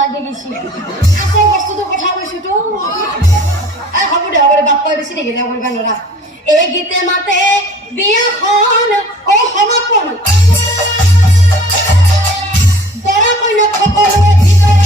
লাগে বেশি। আচ্ছা, আসল বস্তু তো কথা বেশি তো। হব দে আমার বাপ বেশি নেকি না বলবেন ওরা এই গীতে মাতে বিয়া হন ও সমাপন দরা কইনা খবর ভিতরে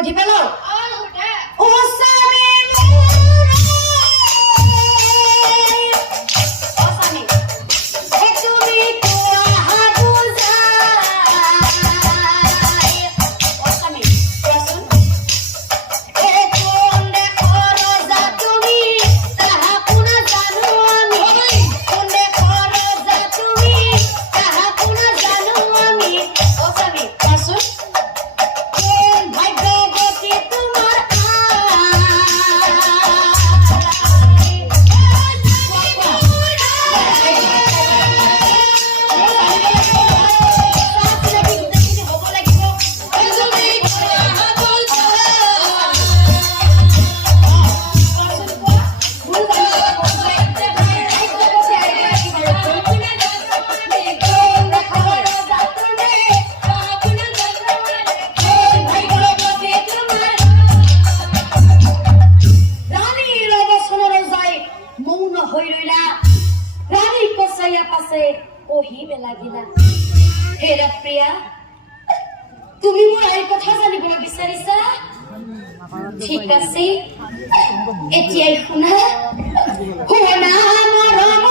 Pode ir pelo. Ah, mulher. O moçada. লাগিলা। হেৰা প্ৰিয়া তুমি মোৰ আইৰ কথা জানিবলৈ বিচাৰিছা? ঠিক আছে, এতিয়াই শুনা। শুনা, মৰম।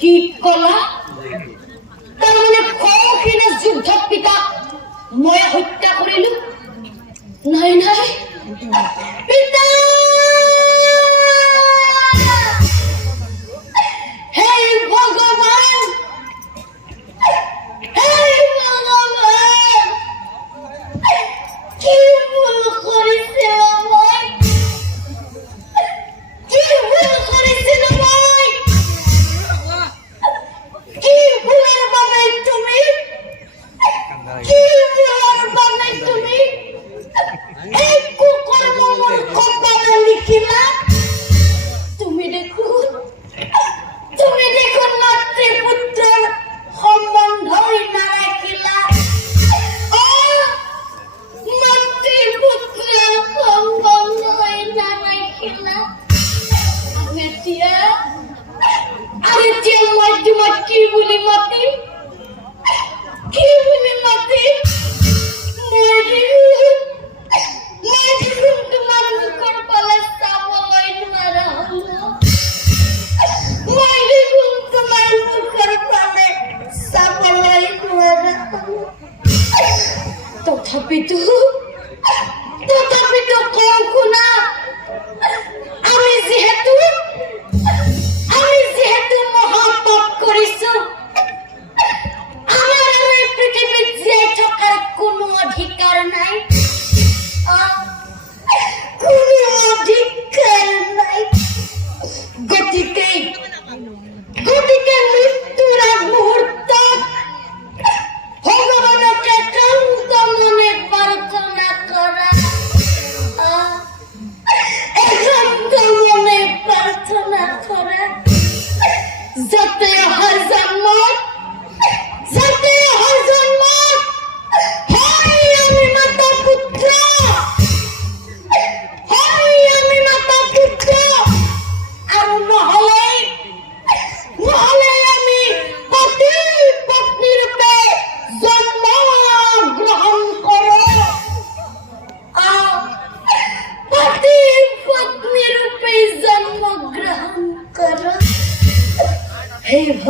কি কলা? তার মানে কৌখিনে যুদ্ধত পিতা মই হত্যা কৰিলো নাই নাই। পিতা!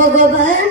হে